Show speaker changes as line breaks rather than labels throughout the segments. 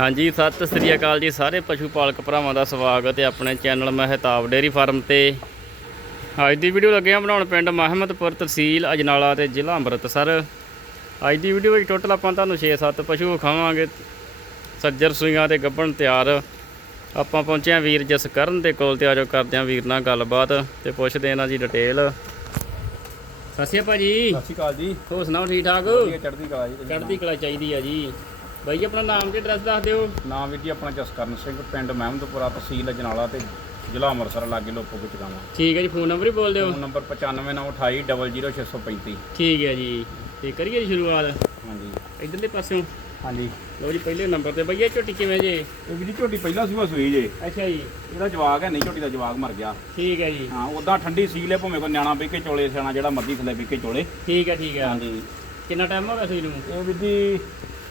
ਹਾਂਜੀ ਸਤਿ ਸ੍ਰੀ ਅਕਾਲ ਜੀ ਸਾਰੇ ਪਸ਼ੂ ਪਾਲਕ ਭਰਾਵਾਂ ਦਾ ਸਵਾਗਤ ਹੈ ਆਪਣੇ ਚੈਨਲ ਮਹਿਤਾਬ ਡੇਅਰੀ ਫਾਰਮ ਤੇ। ਅੱਜ ਦੀ ਵੀਡੀਓ ਲੱਗੇ ਆ ਬਣਾਉਣ ਪਿੰਡ ਮਹਿਮਦਪੁਰ ਤਹਿਸੀਲ ਅਜਨਾਲਾ ਤੇ ਜ਼ਿਲ੍ਹਾ ਅੰਮ੍ਰਿਤਸਰ। ਅੱਜ ਦੀ ਵੀਡੀਓ ਵਿੱਚ ਟੋਟਲ ਆਪਾਂ ਤੁਹਾਨੂੰ 6-7 ਪਸ਼ੂ ਵਿਖਾਵਾਂਗੇ। ਸੱਜਰ ਸੂਈਆਂ ਤੇ ਗੱਭਣ ਤਿਆਰ। ਆਪਾਂ ਪਹੁੰਚੇ ਹਾਂ ਵੀਰ ਜਸਕਰਨ ਦੇ ਕੋਲ ਤੇ ਆਜੋ ਕਰਦੇ ਹਾਂ ਵੀਰ ਨਾਲ ਗੱਲਬਾਤ ਤੇ ਪੁੱਛਦੇ ਇਹਨਾਂ ਦੀ ਡਿਟੇਲ। ਸਤਿ ਸ਼੍ਰੀ ਅਕਾਲ ਭਾਜੀ।
ਸਤਿ ਸ਼੍ਰੀ ਅਕਾਲ ਜੀ।
ਹੋਰ ਸੁਣਾਓ ਠੀਕ ਠਾਕ
ਵਧੀਆ ਚੜ੍ਹਦੀ ਕਲਾ ਜੀ
ਚੜ੍ਹਦੀ ਕਲਾ ਚਾਹੀਦੀ ਆ ਜੀ। ਬਾਈ ਜੀ ਆਪਣਾ ਨਾਮ ਤੇ ਐਡਰੈਸ ਦੱਸ ਦਿਓ।
ਨਾਮ ਵੀ ਜੀ ਆਪਣਾ ਜਸਕਰਨ ਸਿੰਘ ਪਿੰਡ ਮਹਿਮਦਪੁਰਾ ਤਹਿਸੀਲ ਅਜਨਾਲਾ ਤੇ ਜ਼ਿਲ੍ਹਾ ਅੰਮ੍ਰਿਤਸਰ ਲਾਗੇ ਲੋਪੋ ਵਿੱਚ ਗਾਵਾਂ।
ਠੀਕ ਹੈ ਜੀ ਫੋਨ ਨੰਬਰ ਹੀ ਬੋਲ ਦਿਓ।
ਫੋਨ ਨੰਬਰ 9598 00635
ਠੀਕ ਹੈ ਜੀ ਤੇ ਕਰੀਏ ਜੀ ਸ਼ੁਰੂਆਤ।
ਹਾਂਜੀ।
ਇਧਰਲੇ ਪਾਸਿਓਂ।
ਹਾਂਜੀ।
ਲਓ ਜੀ ਪਹਿਲੇ ਨੰਬਰ ਤੇ। ਬਈਆ ਝੋਟੀ ਕਿਵੇਂ ਜੇ?
ਇਹ ਵੀ ਜੀ ਝੋਟੀ ਪਹਿਲਾਂ ਸੂਆ ਸੂਈ ਜੇ।
ਅੱਛਾ ਜੀ।
ਇਹਦਾ ਜਵਾਗ ਹੈ ਨਹੀਂ ਝੋਟੀ ਦਾ ਜਵਾਗ ਮਰ ਗਿਆ।
ਠੀਕ ਹੈ ਜੀ।
ਹਾਂ ਉਦਾਂ ਠੰਡੀ ਸੀਲ ਹੈ ਭਾਵੇਂ ਕੋ ਨਿਆਣਾ ਵੀ ਕੇ ਚੋਲੇ ਸਿਆਣਾ ਜਿਹੜਾ ਮਰਜ਼ੀ ਥੱਲੇ ਵੀ ਕੇ ਚੋਲੇ।
ਠੀਕ ਹੈ ਠੀਕ ਹੈ।
ਹਾਂਜੀ।
ਕਿੰਨਾ ਟਾਈਮ ਹੋ ਗਿਆ ਸੂਈ ਨੂੰ
ਇਹ ਵੀ ਜੀ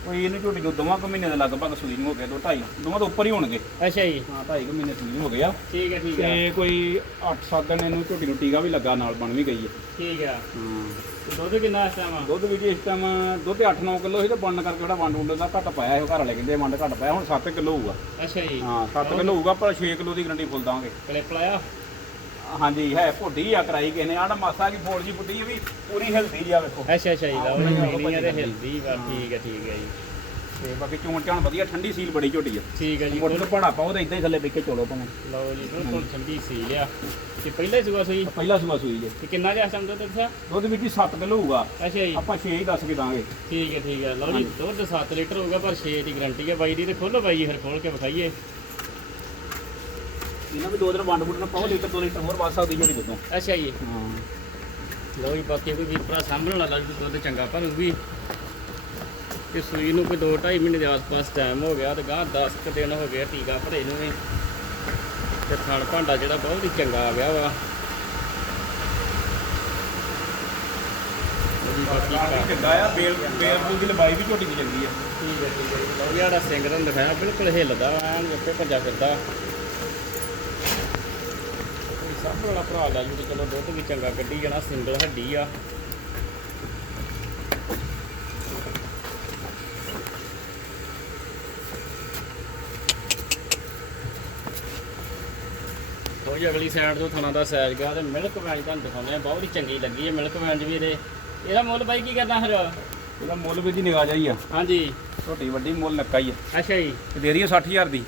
ਕੋਈ ਇਹਨੂੰ ਝੋਟੀ ਨੂੰ ਦੋਵਾਂ ਕੁ ਮਹੀਨੇ ਦੇ ਲਗਭਗ ਸੂਈ ਨੂੰ ਹੋ ਗਿਆ ਦੋ ਢਾਈ। ਦੋਵਾਂ ਤੋਂ ਉੱਪਰ ਹੀ ਹੋਣਗੇ।
ਅੱਛਾ ਜੀ।
ਹਾਂ ਢਾਈ ਕੁ ਮਹੀਨੇ ਸੂਈ ਹੋ ਗਏ ਆ।
ਠੀਕ ਹੈ ਠੀਕ ਹੈ।
ਤੇ ਕੋਈ 8-7 ਦਿਨ ਇਹਨੂੰ ਝੋਟੀ ਨੂੰ ਟੀਕਾ ਵੀ ਲੱਗਾ ਨਾਲ ਬਣ ਵੀ ਗਈ ਹੈ।
ਠੀਕ ਹੈ।
ਹਾਂ।
ਤੇ ਦੁੱਧ ਕਿੰਨਾ ਇਸ ਟਾਈਮ
ਦੁੱਧ ਵੀ ਜੀ ਇਸ ਟਾਈਮ ਦੁੱਧ 8-9 ਕਿਲੋ ਸੀ ਤੇ ਬਣਨ ਕਰਕੇ ਜਿਹੜਾ ਵੰਡ ਵੰਡ ਦਾ ਘੱਟ ਪਾਇਆ ਇਹ ਘਰ ਵਾਲੇ ਕਹਿੰਦੇ ਵੰਡ ਘੱਟ ਪਾਇਆ ਹੁਣ 7 ਕਿਲੋ ਹੋਊਗਾ।
ਅੱਛਾ ਜੀ।
ਹਾਂ 7 ਕਿਲੋ ਹੋਊਗਾ ਪਰ 6 ਕਿਲੋ ਦੀ ਗਰੰਟੀ ਫੁੱਲ ਦਾਂਗੇ।
ਕਲਿੱਪ ਲਾਇਆ?
ਹਾਂਜੀ ਹੈ ਭੁੱਡੀ ਆ ਕਰਾਈ ਕਿਸੇ ਨੇ। ਆੜਾ ਮਾਸਾ ਕੀ ਫੋੜ ਜੀ ਫੁੱਡੀ ਵੀ ਪੂਰੀ ਹਿਲਦੀ ਆ ਵੇਖੋ।
ਅੱਛਾ ਅੱਛਾ ਜੀ ਜੀ ਮੀਣੀ ਆ ਤੇ ਹਿਲਦੀ ਵਾ ਠੀਕ ਹੈ ਠੀਕ ਹੈ ਜੀ।
ਤੇ ਬਾਕੀ ਚੋਣ ਚਾਣ ਵਧੀਆ ਠੰਡੀ ਸੀਲ ਬੜੀ ਝੋਟੀ ਆ।
ਠੀਕ ਹੈ ਜੀ
ਮੋਟਰ ਤੋਂ ਪੜਾ ਪਾਓ ਤੇ ਇਦਾਂ ਹੀ ਥੱਲੇ ਵਿਕੇ ਚੋਲੋ ਭਾਵੇਂ।
ਲਓ ਜੀ ਬਿਲਕੁਲ ਠੰਡੀ ਸੀ ਲਿਆ ਤੇ ਪਹਿਲਾਂ ਹੀ ਸੁਬਾ ਸੂਈ?
ਪਹਿਲਾ ਸੂਆ ਸੂਈ ਜੇ
ਤੇ ਕਿੰਨਾ ਜਿਹਾ ਟਾਈਮ ਦੁੱਧ ਦੱਸਿਆ
ਦੁੱਧ ਵੀ ਜੀ 7 ਕਿਲੋ ਹੋਊਗਾ।
ਅੱਛਾ ਜੀ।
ਆਪਾਂ 6 ਹੀ ਦੱਸ ਕੇ ਦਾਂਗੇ।
ਠੀਕ ਹੈ ਠੀਕ ਹੈ ਲਓ ਜੀ ਦੁੱਧ 7 ਲੀਟਰ ਹੋਊਗਾ ਪਰ 6 ਦੀ ਗਾਰੰਟੀ ਹੈ ਬਾਈ ਦੀ ਤੇ ਖੋਲੋ ਬਾਈ ਜੀ ਫਿਰ ਖੋਲ ਕੇ ਵਿਖਾਈਏ।
ਇਹਨਾਂ ਵੀ ਦੋ ਦਿਨ ਵੰਡ ਵੁੰਡ ਨਾ ਪਾਓ ਲੀਟਰ ਦੋ ਲੀਟਰ ਹੋਰ ਵੱਧ ਸਕਦੀ ਝੋਟੀ ਦੁੱਧੋਂ
ਅੱਛਾ ਜੀ।
ਹਾਂ।
ਲਓ ਜੀ ਬਾਕੀ ਕੋਈ ਵੀ ਭਰਾ ਸਾਂਭਣ ਵਾਲਾ ਵੀ ਦੁੱਧ ਚੰਗਾ ਭਰੂਗੀ। ਤੇ ਸੂਈ ਨੂੰ ਕੋਈ 2.5 ਮਹੀਨੇ ਦੇ ਆਸ-ਪਾਸ ਟਾਈਮ ਹੋ ਗਿਆ ਤੇ ਗਾਂ 10 ਕੁ ਦਿਨ ਹੋ ਗਏ ਟੀਕਾ ਭਰੇ ਨੂੰ ਵੀ। ਤੇ ਥਣ ਭਾਂਡਾ ਜਿਹੜਾ ਬਹੁਤ ਹੀ ਚੰਗਾ ਆ ਗਿਆ ਵਾ। ਲਓ ਜੀ ਬਾਕੀ
ਕਾਫੀ
ਘਰ-
ਚੰਗਾ ਆ ਬੇਲ ਬੇਲ ਬੂਲ ਦੀ ਲੰਬਾਈ ਵੀ ਝੋਟੀ ਦੀ ਚੰਗੀ ਆ।
ਠੀਕ ਹੈ ਠੀਕ ਹੈ। ਜੀ। ਲਓ ਜੀ ਆੜਾ ਸਿੰਘ ਤੁਹਾਨੂੰ ਦਿਖਾਇਆ ਬਿਲਕੁਲ ਹਿੱਲਦਾ ਵਾ ਐਨ ਉੱਤੇ ਭੱਜਾ ਫਿਰਦਾ। ਸਭ ਵਾਲਾ ਭਰਾ ਲੈ ਜੂ ਤੇ ਚਲੋ ਦੁੱਧ ਵੀ ਚੰਗਾ ਕੱਢੀ ਜਾਣਾ ਸਿੰਗਲ ਹੱਡੀ ਆ। ਲਓ ਜੀ ਅਗਲੀ ਸਾਈਡ ਤੋਂ ਥਣਾ ਦਾ ਸਾਈਜ਼ ਗਿਆ ਤੇ ਮਿਲਕ ਵੈਨ ਤੁਹਾਨੂੰ ਦਿਖਾਉਂਦੇ ਆ ਬਹੁਤ ਹੀ ਚੰਗੀ ਲੱਗੀ ਹੈ ਮਿਲਕ ਵੈਨ ਵੀ ਇਹਦੇ। ਇਹਦਾ ਮੁੱਲ ਬਾਈ ਕੀ ਕਰਦਾ ਫਿਰ?
ਇਹਦਾ ਮੁੱਲ ਵੀ ਜੀ ਨਿਗਾਹ ਜਾਈ ਆ।
ਹਾਂਜੀ।
ਝੋਟੀ ਵੱਡੀ ਮੁੱਲ ਨੱਕਾ ਹੀ ਆ।
ਅੱਛਾ ਜੀ।
ਤੇ ਦੇ ਰਹੀ ਆ 60000 ਦੀ।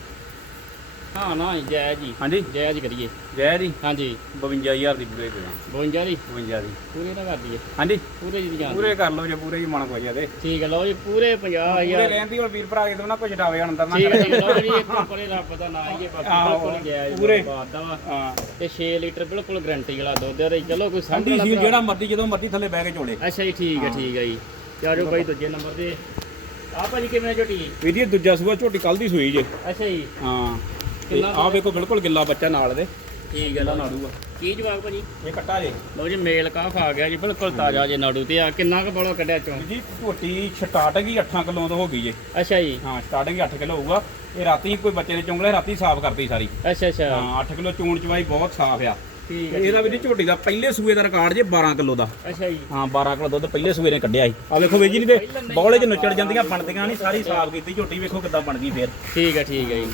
ਹਾਂ ਨਾ ਜਾਇਜ਼ ਜੀ
ਹਾਂਜੀ?
ਜਾਇਜ਼ ਕਰੀਏ।
ਜੈ ਜੀ?
ਹਾਂਜੀ।
52000 ਦੀ ਪੂਰੇ ਦੇ ਦਾਂ
52 ਦੀ
52 ਦੀ
ਪੂਰੇ ਨਾ ਕਰ ਦਈਏ
ਹਾਂਜੀ?
ਪੂਰੇ ਜੀ ਦੀ ਜਾਨ
ਪੂਰੇ ਕਰ ਲਓ ਜੇ ਪੂਰੇ ਹੀ ਮਨ ਕੋਈ ਜਾਦੇ
ਠੀਕ ਹੈ ਲਓ ਜੀ ਪੂਰੇ
ਪੂਰੇ
50000
ਕਹਿੰਦੀ ਹੁਣ ਵੀਰ ਭਰਾ ਕਿਤੇ ਨਾ ਕੁਝ ਡਾਵੇ ਅੰਦਰ ਨਾ
ਠੀਕ ਹੈ
ਕਰੇ।
ਹੈ ਲਓ ਜੀ ਇੱਕ ਪਰੇ ਰੱਬ ਦਾ ਨਾਂ ਹੈ ਬਾਕੀ
ਆਹੋ,
ਬਿਲਕੁਲ ਜਾਇਜ਼
ਪੂਰੇ।
ਬਾਤ ਦਾ
ਹਾਂ।
ਤੇ 6 ਲੀਟਰ ਬਿਲਕੁਲ ਗਾਰੰਟੀ ਵਾਲਾ ਦੁੱਧ ਹੈ ਤੇ ਚਲੋ ਕੋਈ ਵਾਲਾ
ਸੀ ਜਿਹੜਾ ਮਰਦੀ ਜਦੋਂ ਮਰਦੀ ਥੱਲੇ ਬਹਿ ਕੇ ਚੋਲੇ
ਅੱਛਾ ਜੀ ਠੀਕ ਹੈ। ਠੀਕ ਹੈ ਜੀ। ਤੇ ਆਜੋ ਬਾਈ ਦੂਜੇ ਨੰਬਰ ਤੇ। ਆ ਭਾਜੀ ਕਿਵੇਂ ਝੋਟੀ?
ਵੀਰ ਜੀ ਇਹ ਦੂਜਾ ਸੂਆ ਝੋਟੀ ਕੱਲ ਦੀ ਸੂਈ ਜੇ।
ਅੱਛਾ ਜੀ।
ਹਾਂ। ਤੇ ਆਹ ਵੇਖੋ ਬਿਲਕੁਲ ਗਿੱਲਾ ਬੱਚਾ ਨਾਲ ਦੇ।
ਠੀਕ ਹੈ
ਗਿੱਲਾ
ਲਓ
ਨਾੜੂਗਾ
ਕੀ ਜਵਾਬ ਭਾਜੀ?
ਇਹ ਕੱਟਾ ਜੇ।
ਲਓ ਜੀ ਮੇਲ ਕਾਫ ਆ ਗਿਆ ਜੀ ਬਿਲਕੁਲ ਤਾਜ਼ਾ ਜੇ ਨਾੜੂ ਤੇ। ਆ ਕਿੰਨਾ ਕੁ ਬੜਾ ਕੱਢਿਆ ਚੋਂ?
ਜੀ ਝੋਟੀ ਸਟਾਰਟਿੰਗ ਹੀ 8 ਕਿਲੋ ਤੋਂ ਹੋ ਗਈ ਜੇ।
ਅੱਛਾ ਜੀ।
ਹਾਂ ਸਟਾਰਟਿੰਗ 8 ਕਿਲੋ ਹੋਊਗਾ। ਇਹ ਰਾਤੀ ਕੋਈ ਬੱਚੇ ਨੇ ਚੁੰਗਲੇ ਰਾਤੀ ਸਾਫ਼ ਕਰਤੀ ਸਾਰੀ।
ਅੱਛਾ ਅੱਛਾ।
ਹਾਂ 8 ਕਿਲੋ ਚੂਣ ਚਵਾਈ ਬਹੁਤ ਸਾਫ਼ ਆ।
ਠੀਕ ਹੈ
ਇਹਦਾ ਵੀ ਜੀ ਝੋਟੀ ਦਾ ਪਹਿਲੇ ਸੂਏ ਦਾ ਰਿਕਾਰਡ ਜੇ 12 ਕਿਲੋ ਦਾ।
ਅੱਛਾ ਜੀ।
ਹਾਂ 12 ਕਿਲੋ ਦੁੱਧ ਪਹਿਲੇ ਸੂਏ ਨੇ ਕੱਢਿਆ ਸੀ। ਆ ਵੇਖੋ ਵੇਜੀ ਨਹੀਂ ਤੇ ਬੌਲੇ 'ਚ ਨੁੱਚੜ ਜਾਂਦੀਆਂ ਬਣਦੀਆਂ ਨਹੀਂ ਸਾਰੀ ਸਾਫ਼ ਕੀਤੀ ਝੋਟੀ ਵੇਖੋ ਕਿੱਦਾਂ ਬਣ ਗਈ ਫੇਰ।
ਠੀਕ ਹੈ ਠੀਕ ਹੈ ਜੀ।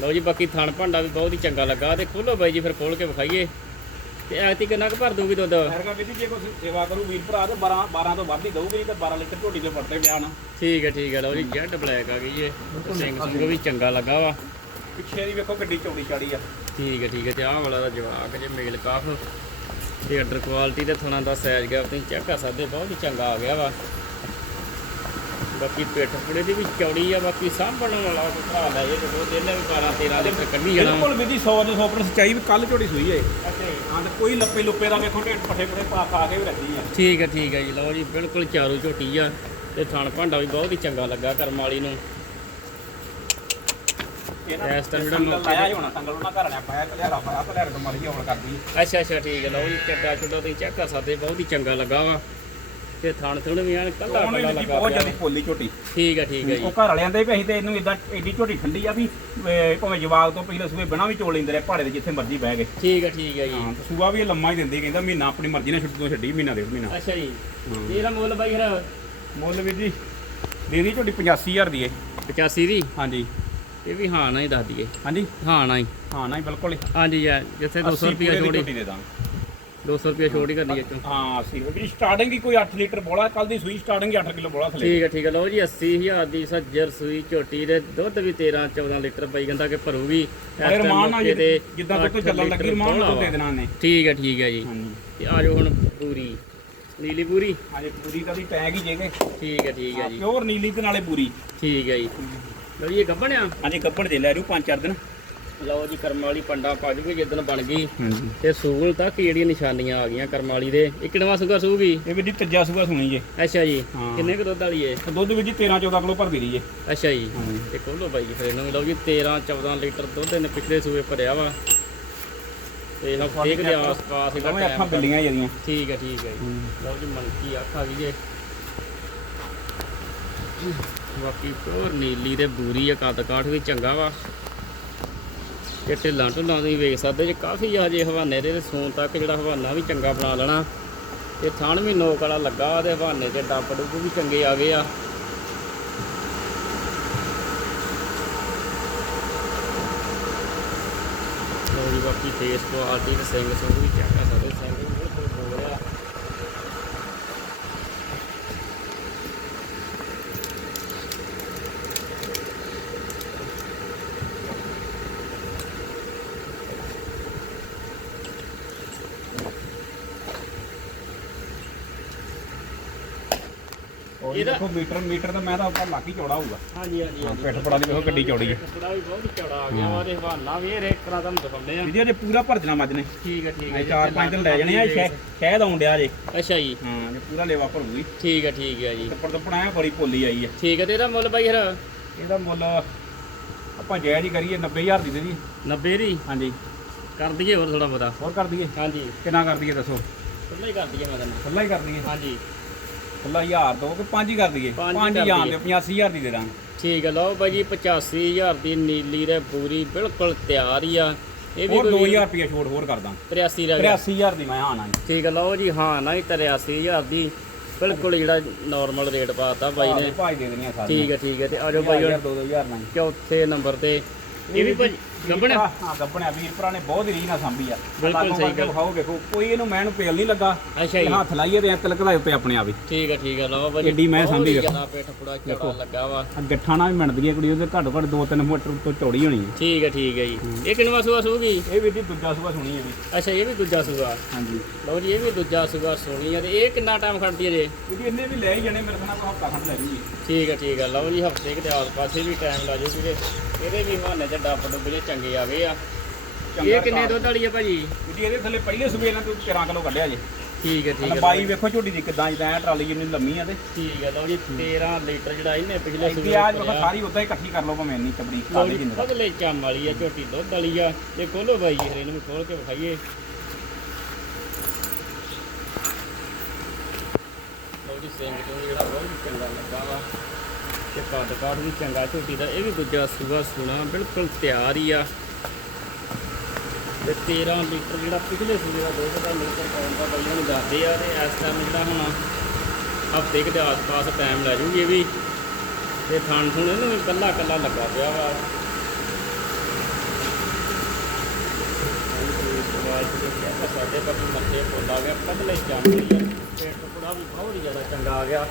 ਲਓ ਜੀ ਬਾਕੀ ਥਣ ਭਾਂਡਾ ਵੀ ਬਹੁਤ ਹੀ ਚੰਗਾ ਲੱਗਾ। ਤੇ ਖੋਲੋ ਬਾਈ ਜੀ ਫਿਰ ਖੋਲ ਕੇ ਵਿਖਾਈਏ। ਤੇ ਐਤੀ ਕਿੰਨਾ ਕੁ ਭਰ ਦੂਗੀ ਦੁੱਧ?
ਐਰਗਾ ਵੀ ਜੇ ਕੋਈ ਸੇਵਾ ਕਰੂ ਵੀਰ ਭਰਾ ਤੇ 12 12 ਤੋਂ ਵੱਧ ਹੀ ਦਊਗੀ ਤੇ 12 ਲੀਟਰ ਝੋਟੀ ਦੇ ਪੜਦੇ ਪਿਆ ਨਾ
ਠੀਕ ਹੈ ਠੀਕ ਹੈ ਲਓ ਜੀ ਜੈਡ ਬਲੈਕ ਆ ਗਈ ਏ। ਸਿੰਘ ਸਿੰਘ ਵੀ ਚੰਗਾ ਲੱਗਾ ਵਾ।
ਪਿੱਛੇ ਦੀ ਵੇਖੋ ਗੱਡੀ ਚੌੜੀ ਚਾੜੀ ਆ।
ਠੀਕ ਹੈ ਠੀਕ ਹੈ ਤੇ ਆਹ ਵਾਲਾ ਦਾ ਜਵਾਕ ਜੇ ਮੇਲ ਕਾਫ। ਤੇ ਆਰਡਰ ਕੁਆਲਿਟੀ ਤੇ ਥਣਾ ਦਾ ਸਾਈਜ਼ ਗਿਆ ਤੁਸੀਂ ਚੈੱਕ ਕਰ ਸਕਦੇ ਬਹੁਤ ਹੀ ਚੰਗਾ ਆ ਗਿਆ ਵਾ। ਬਾਕੀ ਪਿੱਠ ਪੁੜੇ ਦੀ ਵੀ ਚੌੜੀ ਆ ਬਾਕੀ ਸਾਂਭਣ ਵਾਲਾ ਕੋਈ ਭਰਾ ਲੈ ਇਹ ਉਹ ਦਿਨ ਵੀ 12 13 ਲੀਟਰ ਕੱਢੀ ਜਾਣਾ।
ਬਿਲਕੁਲ ਵੀ ਦੀ 100 ਦੇ 100% ਸੱਚਾਈ ਵੀ ਕੱਲ ਝੋਟੀ ਸੂਈ ਹਾਂ ਤੇ ਕੋਈ ਲੱਪੇ ਲੁੱਪੇ ਦਾ ਵੇਖੋ ਢੇਡ ਪੱਠੇ ਪੁੱਠੇ ਪਾ ਪਾ ਕੇ ਵੀ ਰੱਖੀ ਆ।
ਠੀਕ ਹੈ ਠੀਕ ਹੈ ਜੀ ਲਓ ਜੀ ਬਿਲਕੁਲ ਚਾਰੂ ਝੋਟੀ ਆ ਤੇ ਥਣ ਭਾਂਡਾ ਵੀ ਬਹੁਤ ਹੀ ਚੰਗਾ ਲੱਗਾ ਕਰਮ ਵਾਲੀ ਨੂੰ।
ਇਹਨਾਂ
ਇਸ ਤਰ੍ਹਾਂ ਜਿਹੜਾ ਮੌਕੇ
ਲਾਇਆ ਹੀ ਹੋਣਾ ਸੰਗਲ ਉਹਨਾਂ ਘਰ ਵਾਲਿਆਂ ਪਾਇਆ ਕਲਿਆਰਾ ਪਾਇਆ ਕਲਿਆਰੇ ਤੋਂ ਮਰੀ ਹੌਲ ਕਰਦੀ।
ਅੱਛਾ ਅੱਛਾ ਠੀਕ ਹੈ ਲਓ ਜੀ ਚੱਡਾ ਚੁੱਡਾ ਤੁਸੀਂ ਚੈੱਕ ਕਰ ਸਕਦੇ ਬਹੁਤ ਹੀ ਚੰਗਾ ਲੱਗਾ ਵਾ। ਤੇ ਥਣ ਥਣ ਵੀ ਐਨ ਕੱਲਾ
ਉਹਨੂੰ
ਕੱਲਾ
ਵੀ
ਲੱਗਾ
ਬਹੁਤ ਜ਼ਿਆਦਾ ਪੋਲੀ ਝੋਟੀ।
ਠੀਕ ਹੈ ਠੀਕ ਹੈ। ਜੀ।
ਉਹ ਘਰ ਵਾਲਿਆਂ ਦੇ ਵੀ ਅਸੀਂ ਤੇ ਇਹਨੂੰ ਇਦਾਂ ਐਡੀ ਝੋਟੀ ਠੰਡੀ ਆ ਵੀ ਅਹ, ਭਾਵੇਂ ਜਵਾਗ ਤੋਂ ਪਹਿਲੇ ਸੂਏ ਬਿਨਾਂ ਵੀ ਚੋਲ ਲੈਂਦੇ ਰਹੇ ਪਹਾੜੇ ਦੇ ਜਿੱਥੇ ਮਰਜ਼ੀ ਬਹਿ ਗਏ।
ਠੀਕ ਹੈ ਠੀਕ ਹੈ ਜੀ।
ਹਾਂ ਤੇ ਸੂਆ ਵੀ ਇਹ ਲੰਮਾ ਹੀ ਦਿੰਦੀ ਕਹਿੰਦਾ ਮਹੀਨਾ ਆਪਣੀ ਮਰਜ਼ੀ ਨਾਲ ਛੱਡ ਤੋਂ ਛੱਡੀ ਮਹੀਨਾ ਡੇਢ ਮਹੀਨਾ।
ਅੱਛਾ ਜੀ। ਇਹਦਾ ਮੁੱਲ ਬਾਈ ਫਿਰ?
ਮੁੱਲ ਵੀ ਜੀ ਦੇ ਦੀ ਝੋਟੀ 85000 ਦੀ ਹੈ
85 ਦੀ?
ਹਾਂਜੀ।
ਇਹ ਵੀ ਹਾਂ ਨਾ ਹੀ ਦੱਸ ਦਈਏ।
ਹਾਂਜੀ।
ਹਾਂ ਨਾ ਹੀ।
ਹਾਂ ਬਿਲਕੁਲ ਹੀ।
ਹਾਂਜੀ ਜੀ ਜਿੱਥੇ 200
80
ਰੁਪਿਆ
ਪੂਰੇ ਦੀ
ਛੋੜੀ
ਝੋਟੀ ਦੇ ਦਾਂ
200 ਰੁਪਿਆ ਛੋੜ ਹੀ ਕਰਨੀ ਚੋਂ।
ਹਾਂ 80 ਰੁਪਏ ਦੀ ਸਟਾਰਟਿੰਗ ਹੀ ਕੋਈ 8 ਲੀਟਰ ਬੋਲਾ ਕੱਲ ਦੀ ਸੂਈ ਸਟਾਰਟਿੰਗ ਹੀ 8 ਕਿਲੋ ਬੋਲਾ ਥਲੇ।
ਠੀਕ ਹੈ ਠੀਕ ਹੈ ਲਓ ਜੀ 80000 ਦੀ ਸੱਜਰ ਸੂਈ ਝੋਟੀ ਦੇ ਦੁੱਧ ਵੀ 13 14 ਲੀਟਰ ਪਈ ਕਹਿੰਦਾ ਕਿ ਭਰੂਗੀ।
ਰਮਾਨ ਨਾਲ
ਤੇ
ਜਿੱਦਾਂ ਤੋਂ ਚੱਲਣ ਲੱਗੀ ਰਮਾਨ ਨਾਲ ਦੇ ਦੇਣਾ ਨੇ।
ਠੀਕ ਹੈ ਠੀਕ ਹੈ ਜੀ। ਤੇ ਆ ਜਾਓ ਹੁਣ ਪੂਰੀ। ਨੀਲੀ ਪੂਰੀ?
ਹਾਂਜੀ ਪੂਰੀ ਕਦੀ ਟੈਗ ਹੀ ਜੇਗੇ
ਠੀਕ ਹੈ ਠੀਕ ਹੈ ਜੀ।
ਪਿਓਰ ਨੀਲੀ ਤੇ ਨਾਲੇ ਪੂਰੀ।
ਠੀਕ ਹੈ ਜੀ। ਲਓ ਜੀ ਇਹ ਗੱਬਣਿਆ
ਹਾਂਜੀ ਕੱਪੜ ਦੇ ਲੈ ਰੂ 5-4 ਦਿਨ।
ਲਓ ਜੀ ਕਰਮ ਵਾਲੀ ਪੰਡਾ ਪਾ ਜੂਗੀ ਜਿੱਦਣ ਬਣ ਗਈ।
ਹਾਂਜੀ।
ਤੇ ਸੂਲ ਤੱਕ ਜਿਹੜੀਆਂ ਨਿਸ਼ਾਨੀਆਂ ਆ ਗਈਆਂ ਕਰਮ ਵਾਲੀ ਦੇ। ਇਹ ਕਿੰਨਵਾਂ ਸੁਗਾ ਸੂਗੀ?
ਇਹ ਵੀ ਜੀ ਤੱਜਾ ਸੂਆ ਸੁਣੀ ਜੇ।
ਅੱਛਾ ਜੀ।
ਹਾਂ।
ਕਿੰਨੇ ਕੁ ਦੁੱਧ ਵਾਲੀ ਏ?
ਤੇ ਦੁੱਧ ਵਿੱਚ 13-14 ਕਿਲੋ ਭਰਦੀ ਰਹੀ ਜੇ
ਅੱਛਾ ਜੀ।
ਹਾਂਜੀ
ਤੇ ਖੋਲੋ ਬਾਈ ਜੀ ਫਿਰ ਇਹਨੂੰ ਲਓ ਜੀ 13 14 ਲੀਟਰ ਦੁੱਧ ਇਹਨੇ ਪਿਛਲੇ ਸੂਏ ਭਰਿਆ ਵਾ। ਤੇ ਹਫ਼ਤੇ ਦੇ ਆਸ-ਪਾਸ ਇਹਦਾ
ਦੋਵੇਂ ਅੱਖਾਂ ਬਿੱਲੀਆਂ ਜਦੀਆਂ
ਠੀਕ ਹੈ ਠੀਕ ਹੈ ਜੀ। ਲਓ ਜੀ ਮਨਕੀ ਅੱਖ ਆ ਗਈ ਜੇ। ਬਾਕੀ ਪਿਓਰ ਨੀਲੀ ਤੇ ਬੂਰੀ ਆ ਕੱਦ ਕਾਠ ਵੀ ਚੰਗਾ ਵਾ। ਤੇ ਢਿੱਲਾਂ ਢੁੱਲਾਂ ਤੁਸੀਂ ਵੇਖ ਸਕਦੇ ਜੇ ਕਾਫੀ ਹਜੇ ਹਵਾਨੇ ਦੇ ਤੇ ਸੂਣ ਤੱਕ ਜਿਹੜਾ ਹਵਾਨਾ ਵੀ ਚੰਗਾ ਬਣਾ ਲੈਣਾ। ਤੇ ਥਣ ਵੀ ਨੋਕ ਵਾਲਾ ਲੱਗਾ ਤੇ ਹਵਾਨੇ ਤੇ ਡੱਬ ਡੁੱਬ ਵੀ ਚੰਗੇ ਆ ਗਏ ਆ। ਬਾਕੀ ਫੇਸ ਕੁਆਲਿਟੀ ਤੇ ਸਿੰਘ ਸੁੰਗ ਵੀ ਚੈੱਕ ਕਰ ਸਕਦੇ ਸਿੰਘ ਵੀ ਬਿਲਕੁਲ ਬੋਲ ਰਿਹਾ
ਉਹ
ਇਹਦਾ-
ਦੇਖੋ ਮੀਟਰ ਮੀਟਰ ਤਾਂ ਮੈਂ ਤਾਂ ਆਪਾਂ ਲੱਕ ਹੀ ਚੌੜਾ ਹੋਊਗਾ।
ਹਾਂਜੀ ਹਾਂਜੀ ਹਾਂਜੀ।
ਪਿੱਠ ਪੜਾ ਦੀ ਵੇਖੋ ਗੱਡੀ ਚੌੜੀ ਹੈ
ਕੱਪੜਾ ਵੀ ਬਹੁਤ ਚੌੜਾ ਆ ਗਿਆ ਵਾ ਤੇ ਹਵਾਨਾ ਵੀ ਇਹ ਰੇਕ ਤਰ੍ਹਾਂ ਤੁਹਾਨੂੰ ਦਿਖਾਉਂਦੇ ਆ।
ਜੀ ਅਜੇ ਪੂਰਾ ਭਰ ਦੇਣਾ ਮੱਝ ਨੇ।
ਠੀਕ ਹੈ ਠੀਕ ਹੈ
ਇਹ
ਜੀ,
ਚਾਰ
ਤੇ
ਪੰਜ ਦਿਨ ਲੈ ਜਾਣੇ ਆ ਸ਼ਹਿ- ਸ਼ਹਿਦ ਆਉਣ ਡਿਆ ਜੇ
ਅੱਛਾ ਜੀ।
ਹਾਂ ਜੇ ਪੂਰਾ ਲੇਵਾ ਭਰੂਗੀ।
ਠੀਕ ਹੈ ਠੀਕ ਹੈ ਜੀ।
ਟੱਪੜ ਟੱਪੜ ਆਇਆ ਬੜੀ ਪੋਲੀ ਆਈ ਹੈ
ਠੀਕ ਹੈ ਤੇ ਇਹਦਾ ਮੁੱਲ ਬਾਈ ਫਿਰ?
ਇਹਦਾ ਮੁੱਲ ਆਪਾਂ ਜਾਇਜ਼ ਹੀ ਕਰੀਏ 90000 ਦੀ ਦੇ ਦੀ।
90 ਦੀ?
ਹਾਂਜੀ।
ਕਰ ਦਈਏ ਹੋਰ ਥੋੜਾ ਬਹੁਤਾ।
ਹੋਰ ਕਰ ਦਈਏ?
ਹਾਂਜੀ।
ਕਿੰਨਾ ਕਰ ਦਈਏ ਦੱਸੋ?
ਖੁੱਲਾ ਹੀ ਕਰ ਦਈਏ ਮੈਂ ਤੈਨੂੰ
ਖੁੱਲਾ ਹੀ ਕਰ ਦਈਏ।
ਹਾਂਜੀ।
ਖੁੱਲਾ 1000 ਦੋ ਕਿ 5 ਹੀ ਕਰ ਦਈਏ?
ਪੰਜ ਹੀ
5
ਕਰ
ਜਾਣ
ਦਈਏ।
ਦੇ 85000 ਦੀ ਦੇ ਦਾਂਗੇ।
ਠੀਕ ਹੈ ਲਓ ਬਾਈ ਜੀ 85000 ਦੀ ਨੀਲੀ ਦੇ ਪੂਰੀ ਬਿਲਕੁਲ ਤਿਆਰ ਹੀ ਆ। ਇਹ ਵੀ
ਹੋਰ
ਕੋਈ
2000 ਰੁਪਏ ਛੋਟ ਹੋਰ ਕਰ ਦਾਂ
83 ਰਹਿ ਗਿਆ
83000 ਦੀ ਮੈਂ ਆਣਾ
ਠੀਕ ਹੈ ਲਓ ਜੀ ਹਾਂ ਨਾ ਹੀ 83000 ਦੀ। ਬਿਲਕੁਲ ਜਿਹੜਾ ਨਾਰਮਲ ਰੇਟ ਪਾਤਾ ਬਾਈ ਨੇ।
ਭਾਈ ਦੇ ਦੇਣੀਆਂ ਸਾਰੀਆਂ।
ਠੀਕ ਹੈ ਠੀਕ ਹੈ ਤੇ ਆਜੋ ਬਾਈ ਹੁਣ
2000 ਨਹੀਂ
ਚੌਥੇ ਨੰਬਰ ਤੇ। ਇਹ ਵੀ ਭਾਈ ਗੱਬਣ?
ਹਾਂ ਗੱਬਣਿਆ ਵੀਰ ਭਰਾ ਨੇ ਬਹੁਤ ਹੀ ਰੀਝ ਨਾਲ ਸਾਂਭੀ ਆ।
ਬਿਲਕੁਲ ਸਹੀ ਗੱਲ।
ਵਿਖਾਓ ਵੇਖੋ ਕੋਈ ਇਹਨੂੰ ਮੈਨ ਪੇਲ ਨਹੀਂ ਲੱਗਾ।
ਅੱਛਾ ਜੀ।
ਹੱਥ ਲਾਈਏ ਤੇ ਤਿਲਕ ਲਾਏ ਉੱਤੇ ਆਪਣੇ ਆਪ ਹੀ।
ਠੀਕ ਹੈ ਠੀਕ ਹੈ ਲਓ ਬਾਈ
ਐਡੀ ਮੈਂ ਸਾਂਭੀ ਵੇਖੋ।
ਪੇਟ ਪੂੜਾ ਚੜਾ ਲੱਗਾ ਵਾ।
ਆ ਗੱਠਾਂ ਨਾਲ ਵੀ ਮਿਣਦੀ ਹੈ ਕੁੜੀ ਉਹਦੇ ਘੱਟੋ ਘੱਟ 2-3 ਮੀਟਰ ਤੋਂ ਚੌੜੀ ਹੋਣੀ ਹੈ
ਠੀਕ ਹੈ ਠੀਕ ਹੈ ਜੀ। ਇਹ ਕਿੰਨਵਾ ਸੂਆ ਸੂਗੀ?
ਇਹ ਵੀ ਦੀ ਦੂਜਾ ਸੂਆ ਸੁਣੀ ਹੈ ਵੀ
ਅੱਛਾ ਇਹ ਵੀ ਦੂਜਾ ਸੂਆ?
ਹਾਂਜੀ।
ਲਓ ਜੀ ਇਹ ਵੀ ਦੂਜਾ ਸੂਆ ਸੋਣੀ ਆ ਤੇ ਇਹ ਕਿੰਨਾ ਟਾਈਮ ਖੜਦੀ ਹੈ ਜੇ?
ਕਿਉਂਕਿ ਇਹਨੇ ਵੀ ਲੈ ਹੀ ਜਾਣੇ ਮੇਰੇ ਨਾਲ ਹਫਤਾ ਖੰਡ ਲੈ ਜੂਗੀ
ਠੀਕ ਹੈ ਠੀਕ ਹੈ ਲਓ ਜੀ ਹਫ਼ਤੇ ਕਿਤੇ ਆਸ ਪਾਸੇ ਵੀ ਟਾਈਮ ਲਾ ਜਾਊ ਕਿਤੇ ਇਹਦੇ ਵੀ ਮਹਾਨੇ ਤੇ ਡੱਬ ਡੁੱਬ ਜੇ ਚੰਗੇ ਆ ਗਏ ਆ। ਇਹ ਕਿੰਨੇ ਦੁੱਧ ਵਾਲੀ ਆ ਭਾਜੀ?
ਕਿਉਂਕਿ ਇਹਦੇ ਥੱਲੇ ਪਹਿਲੇ ਸੂਬੇ ਨਾਲ ਤੂੰ 13 ਕਿਲੋ ਕੱਢਿਆ ਜੇ।
ਠੀਕ ਹੈ ਠੀਕ ਹੈ
ਲੰਬਾਈ ਵੇਖੋ ਝੋਟੀ ਦੀ ਕਿਦਾਂ ਜਿੱਦਾਂ ਐਂ ਟਰਾਲੀ ਜਿੰਨੀ ਲੰਮੀ ਆ ਤੇ।
ਠੀਕ ਹੈ ਲਓ ਜੀ 13 ਲੀਟਰ ਜਿਹੜਾ ਇਹਨੇ ਪਿਛਲੇ
ਇੱਦੀ ਆਜ ਵੇਖੋ ਸਾਰੀ ਉਦਾਂ ਇਕੱਠੀ ਕਰ ਲਓ ਭਾਵੇਂ ਇੰਨੀ ਤਬੜੀ ਕਾਲੇ ਜਿੰਨੇ।
ਅਗਲੇ ਚੰਮ ਵਾਲੀ ਆ ਝੋਟੀ ਦੁੱਧ ਵਾਲੀ ਆ। ਤੇ ਖੋਲੋ ਬਾਈ ਜੀ ਹਰੇ ਨੂੰ ਵੀ ਖੋਲ ਕੇ ਵਿਖਾਈਏ। ਲਓ ਜੀ ਸਿੰਘ ਤੋਂ ਜਿਹੜਾ ਬਹੁਤ ਚੰਗਾ ਲੱਗਾ ਵਾ। ਤੇ ਕੱਦ ਕਾਠ ਵੀ ਚੰਗਾ, ਝੋਟੀ ਦਾ ਇਹ ਵੀ ਦੂਜਾ ਸੂਆ ਸੁਣਾ, ਬਿਲਕੁਲ ਤਿਆਰ ਹੀ ਆ। ਤੇ 13 ਲੀਟਰ ਜਿਹੜਾ ਪਿਛਲੇ ਸੂਏ ਦਾ ਦੁੱਧ ਦਾ ਲੀਟਰ ਪਾਉਣ ਦਾ ਬਾਈਆਂ ਨੂੰ ਦੱਸਦੇ ਆ ਤੇ ਇਸ ਟਾਈਮ ਜਿਹੜਾ ਹੁਣ ਹਫ਼ਤੇ ਦੇ ਆਸ-ਪਾਸ ਟਾਈਮ ਲੈ ਜੂਗੀ ਇਹ ਵੀ। ਤੇ ਥਣ ਥੁਣ ਇਹਨੂੰ ਵੀ ਕੱਲਾ ਕੱਲਾ ਲੱਗਾ ਪਿਆ ਵਾ। ਸਾਡੇ ਬਾਕੀ ਮੱਥੇ ਫੁੱਲ ਆ ਗਿਆ ਪਤਲੇ ਜੰਮ ਪੇਟ ਟੁਕੜਾ ਵੀ ਬਹੁਤ ਹੀ ਜ਼ਿਆਦਾ ਚੰਗਾ ਆ ਗਿਆ।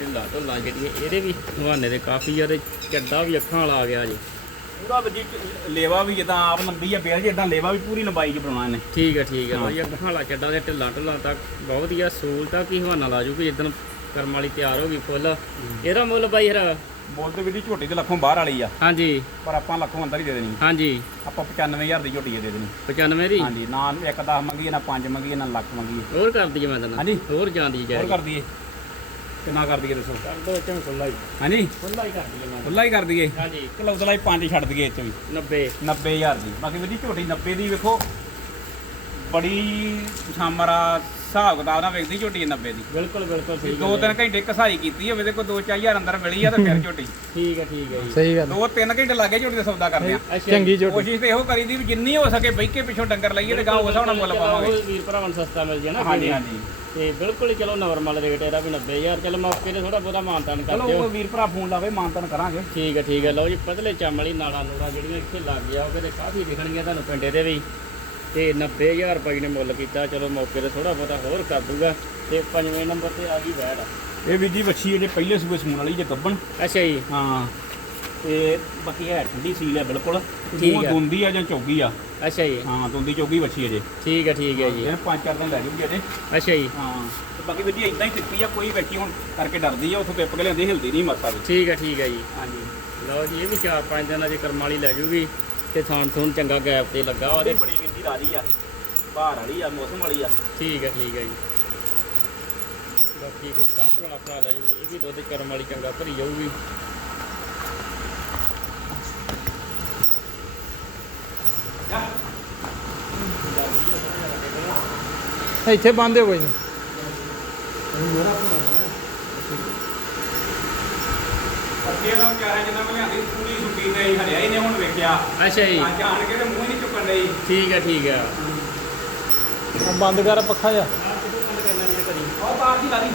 ਤੇ ਢਿੱਲਾ ਢੁੱਲਾ ਜਿਹੜੀਆਂ ਇਹਦੇ ਵੀ ਹਵਾਨੇ ਦੇ ਕਾਫੀ ਜ਼ਿਆਦਾ ਚੱਡਾ ਵੀ ਅੱਖਾਂ ਵਾਲਾ ਆ ਗਿਆ ਜੀ।
ਪੂਰਾ ਵਜੀ ਲੇਵਾ ਵੀ ਜਿੱਦਾਂ ਆਪ ਲੰਬੀ ਆ ਬੇਲ ਜਿੱਦਾਂ ਲੇਵਾ ਵੀ ਪੂਰੀ ਲੰਬਾਈ 'ਚ ਬਣਾਉਣਾ ਇਹਨੇ।
ਠੀਕ ਹੈ ਠੀਕ ਹੈ
ਹਾਂ।
ਵਧੀਆ ਅੱਖਾਂ ਵਾਲਾ ਚੱਡਾ ਤੇ ਢਿੱਲਾ ਢੁੱਲਾ ਤੱਕ ਬਹੁਤ ਵਧੀਆ ਸਹੂਲਤਾਂ ਕੀ ਹਵਾਨਾ ਲਾ ਜੂਗੀ ਜਿੱਦਣ ਕਰਮ ਵਾਲੀ ਤਿਆਰ ਹੋ ਗਈ ਫੁੱਲ। ਇਹਦਾ ਮੁੱਲ ਬਾਈ ਹਰਾ
ਬੋਲਦੇ ਵੀ ਦੀ ਝੋਟੀ ਦੇ ਲੱਖੋਂ ਬਾਹਰ ਵਾਲੀ ਆ।
ਹਾਂਜੀ।
ਪਰ ਆਪਾਂ ਲੱਖੋਂ ਅੰਦਰ ਹੀ ਦੇ ਦੇਣੀ।
ਹਾਂਜੀ।
ਆਪਾਂ 95000 ਦੀ ਝੋਟੀ ਦੇ ਦੇਣੀ।
95 ਦੀ?
ਹਾਂਜੀ ਨਾ ਇੱਕ 10 ਮੰਗੀਏ ਨਾ 5 ਮੰਗੀਏ ਨਾ ਲੱਖ ਮੰਗੀਏ।
ਹੋਰ ਕਰ ਦਈਏ ਮੈਂ ਤੈਨੂੰ।
ਹਾਂਜੀ।
ਹੋਰ ਜਾਂਦੀ
ਹੋਰ
ਜਾਏ
ਕਰ ਦਈਏ। ਕਿੰਨਾ ਕਰ ਦਈਏ ਦੱਸੋ?
ਕਰ ਦੋ ਚੰ ਖੁੱਲਾ ਹੀ।
ਹਾਂਜੀ?
ਖੁੱਲਾ ਹੀ ਕਰ ਦਈਏ ਮੈਂ
ਖੁੱਲਾ ਹੀ ਕਰ ਦਈਏ।
ਹਾਂਜੀ।
ਉਹਦਾ ਹੀ 5 ਛੱਡ ਦਈਏ ਇੱਥੇ ਵੀ
90
90000 ਦੀ। ਬਾਕੀ ਵੀ ਦੀ ਝੋਟੀ 90 ਦੀ ਵੇਖੋ। ਬੜੀ ਸਾਮਰਾ ਹਿਸਾਬ ਕਿਤਾਬ ਨਾਲ ਵੇਚਦੀ ਝੋਟੀ 90 ਦੀ।
ਬਿਲਕੁਲ ਬਿਲਕੁਲ ਸਹੀ
ਦੋ ਤਿੰਨ ਘੰਟੇ ਕਸਾਈ ਕੀਤੀ ਹੋਵੇ ਤੇ ਕੋਈ 2-4000 ਅੰਦਰ ਮਿਲੀ ਆ ਤੇ ਫਿਰ ਝੋਟੀ।
ਠੀਕ ਹੈ ਠੀਕ ਹੈ ਜੀ।
ਸਹੀ ਗੱਲ
ਦੋ ਤਿੰਨ ਘੰਟੇ ਲੱਗੇ ਝੋਟੀ ਦਾ ਸੌਦਾ ਕਰਦੇ ਆ
ਚੰਗੀ ਝੋਟੀ।
ਕੋਸ਼ਿਸ਼ ਤੇ ਇਹੋ ਕਰੀਦੀ ਵੀ ਜਿੰਨੀ ਹੋ ਸਕੇ ਬਈ ਕੇ ਪਿੱਛੋਂ ਡੰਗਰ ਲਈਏ ਤੇ ਗਾਂ ਉਸ ਹਿਸਾਬ ਨਾਲ ਮੁੱਲ ਪਾਵਾਂਗੇ।
ਉਹ ਵੀਰ ਭਰਾਵਾਂ ਨੂੰ ਸਸਤਾ ਮਿਲ ਜੇ ਨਾ।
ਹਾਂਜੀ ਹਾਂਜੀ।
ਤੇ ਬਿਲਕੁਲ ਹੀ ਚਲੋ ਨਾਰਮਲ ਰੇਟ ਇਹਦਾ ਵੀ 90000 ਚਲੋ ਮੌਕੇ ਤੇ ਥੋੜਾ ਬਹੁਤਾ ਮਾਨਤਾਨ ਕਰ
ਚਲੋ
ਦਿਓ।
ਉਹ ਵੀਰ ਭਰਾ ਫੋਨ ਲਾਵੇ ਮਾਨਤਨ ਕਰਾਂਗੇ।
ਠੀਕ ਹੈ ਠੀਕ ਹੈ। ਲਓ ਜੀ ਪਤਲੇ ਚਮੜੀ ਨਾਲਾਂ ਨੂੜਾਂ ਜਿਹੜੀਆਂ ਇੱਥੇ ਲੱਗ ਜਾਓਗੇ ਤੇ ਕਾਫੀ ਦਿਖਣਗੀਆਂ ਤੁਹਾਨੂੰ ਪਿੰਡੇ ਦੇ ਵੀ। ਤੇ 90000 ਰੁਪਏ ਨੇ ਮੁੱਲ ਕੀਤਾ। ਚਲੋ ਮੌਕੇ ਤੇ ਥੋੜਾ ਬਹੁਤਾ ਹੋਰ ਕਰ ਦੂਗਾ। ਤੇ ਪੰਜਵੇਂ ਨੰਬਰ ਤੇ ਆ ਗਈ ਵੈੜ।
ਇਹ ਵੀਰ ਜੀ ਵੱਛੀ ਜਿਹੜੇ ਪਹਿਲੇ ਸੂਏ ਸੂਣ ਵਾਲੀ ਜੇ ਗੱਬਣ
ਅੱਛਾ ਜੀ।
ਹਾਂ। ਤੇ ਬਾਕੀ ਹੈ ਠੰਡੀ ਸੀਲ ਹੈ ਬਿਲਕੁਲ।
ਠੀਕ ਹੈ।
ਦੁੰਦੀ ਆ ਜਾਂ ਚੌਗੀ ਆ?
ਅੱਛਾ ਜੀ।
ਹਾਂ ਦੁੰਦੀ ਚੌਗੀ ਵੱਛੀ ਅਜੇ
ਠੀਕ ਹੈ ਠੀਕ ਹੈ ਜੀ।
ਇਹਨੇ ਪੰਜ ਚਾਰ ਦਿਨ ਲੈ ਜੂਗੀ ਅਜੇ
ਅੱਛਾ ਜੀ।
ਹਾਂ। ਤੇ ਬਾਕੀ ਜੀ ਇਦਾਂ ਹੀ ਤਿੱਪੀ ਆ ਕੋਈ ਵੇਖੀ ਹੁਣ ਕਰਕੇ ਡਰਦੀ ਆ ਉੱਥੋਂ ਟਿੱਪ ਕੇ ਲਿਆਂਦੀ ਹਿਲਦੀ ਨਹੀਂ ਮਰਦਾ ਵੀ
ਠੀਕ ਹੈ ਠੀਕ ਹੈ ਜੀ।
ਹਾਂਜੀ।
ਲਓ ਜੀ ਇਹ ਵੀ 4-5 ਦਿਨਾਂ ਦੀ ਕਰਮ ਵਾਲੀ ਲੈ ਜੂਗੀ। ਤੇ ਥਾਣ ਥੂਣ ਚੰਗਾ ਗੈਪ ਤੇ ਲੱਗਾ ਉਹਦੇ।
ਬੜੀ ਜੀ ਰਾਜੀ ਆ ਬਾਹਰ ਵਾਲੀ ਆ ਮੌਸਮ ਵਾਲੀ ਆ।
ਠੀਕ ਹੈ ਠੀਕ ਹੈ ਜੀ। ਬਾਕੀ ਕੋਈ ਸਾਂਭਣ ਵਾਲਾ ਭਰਾ ਲੈ ਜੂਗੀ ਇਹ ਵੀ ਦੁੱਧ ਕਰਮ ਵਾਲੀ ਚੰਗਾ ਭਰੀ ਜਾਊਗੀ।
ਜਾ।
ਇੱਥੇ ਬੰਦੇ ਕੋਈ ਨਹੀਂ।
ਅੱਗੇ ਦਾ ਵਿਚਾਰਾ ਜਿੰਨਾ ਮੈਂ ਲਿਆਂਦੀ ਪੂਰੀ ਸੁੱਕੀ ਤੇ ਹਰਿਆ ਹੀ ਨੇ ਹੁਣ ਵੇਖਿਆ।
ਅੱਛਾ ਜੀ।
ਆ ਜਾਣ ਹੀ
ਠੀਕ ਹੈ ਠੀਕ ਹੈ
ਆਹ ਬੰਦ ਕਰ ਪੱਖਾ ਜਾ
ਆਹ ਕਿਦੋਂ ਬੰਦ ਕਰਨਾ ਵੀਰੇ ਕਰੀ
ਉਹ ਤਾਰ ਦੀ ਲਾਦੀ